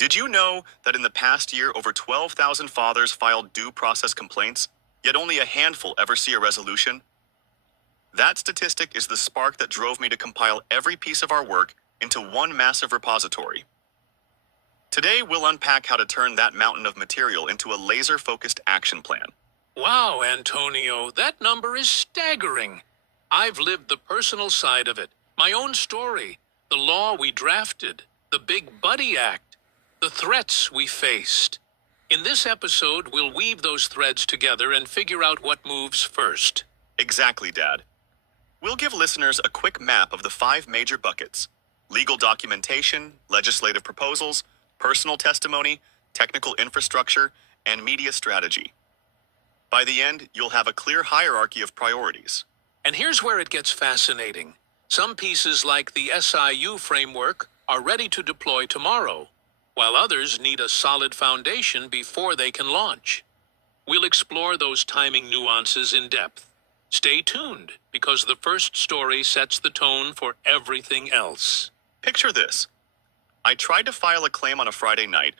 Did you know that in the past year, over 12,000 fathers filed due process complaints, yet only a handful ever see a resolution? That statistic is the spark that drove me to compile every piece of our work into one massive repository. Today, we'll unpack how to turn that mountain of material into a laser-focused action plan. Wow, Antonio, that number is staggering. I've lived the personal side of it, my own story, the law we drafted, the Big Buddy Act, the threats we faced. In this episode, we'll weave those threads together and figure out what moves first. Exactly, Dad. We'll give listeners a quick map of the 5 major buckets: legal documentation, legislative proposals, personal testimony, technical infrastructure, and media strategy. By the end, you'll have a clear hierarchy of priorities. And here's where it gets fascinating. Some pieces like the SIU framework are ready to deploy tomorrow, while others need a solid foundation before they can launch. We'll explore those timing nuances in depth. Stay tuned, because the first story sets the tone for everything else. Picture this. I tried to file a claim on a Friday night,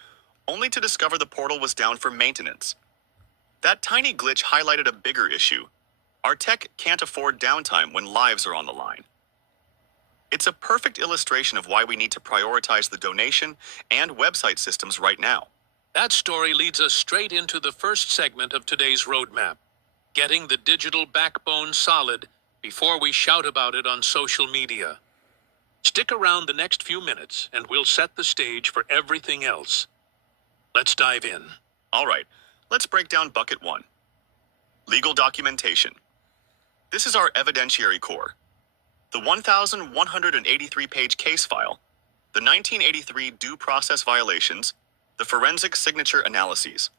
only to discover the portal was down for maintenance. That tiny glitch highlighted a bigger issue. Our tech can't afford downtime when lives are on the line. It's a perfect illustration of why we need to prioritize the donation and website systems right now. That story leads us straight into the first segment of today's roadmap: getting the digital backbone solid before we shout about it on social media. Stick around the next few minutes and we'll set the stage for everything else. Let's dive in. All right, let's break down bucket 1. Legal documentation. This is our evidentiary core. The 1,183-page case file, the 1983 due process violations, the forensic signature analyses.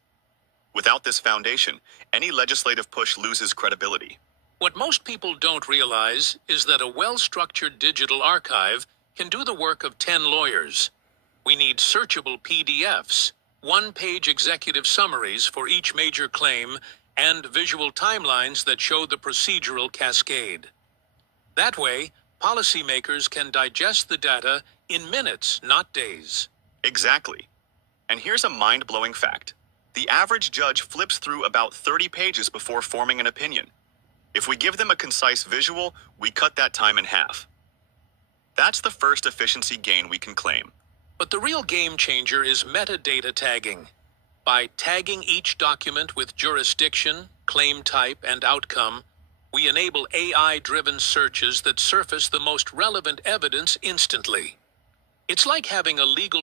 Without this foundation, any legislative push loses credibility. What most people don't realize is that a well-structured digital archive can do the work of 10 lawyers. We need searchable PDFs, one-page executive summaries for each major claim, and visual timelines that show the procedural cascade. That way, policymakers can digest the data in minutes, not days. Exactly. And here's a mind-blowing fact. The average judge flips through about 30 pages before forming an opinion. If we give them a concise visual, we cut that time in half. That's the first efficiency gain we can claim. But the real game changer is metadata tagging. By tagging each document with jurisdiction, claim type, and outcome, we enable AI-driven searches that surface the most relevant evidence instantly. It's like having a legal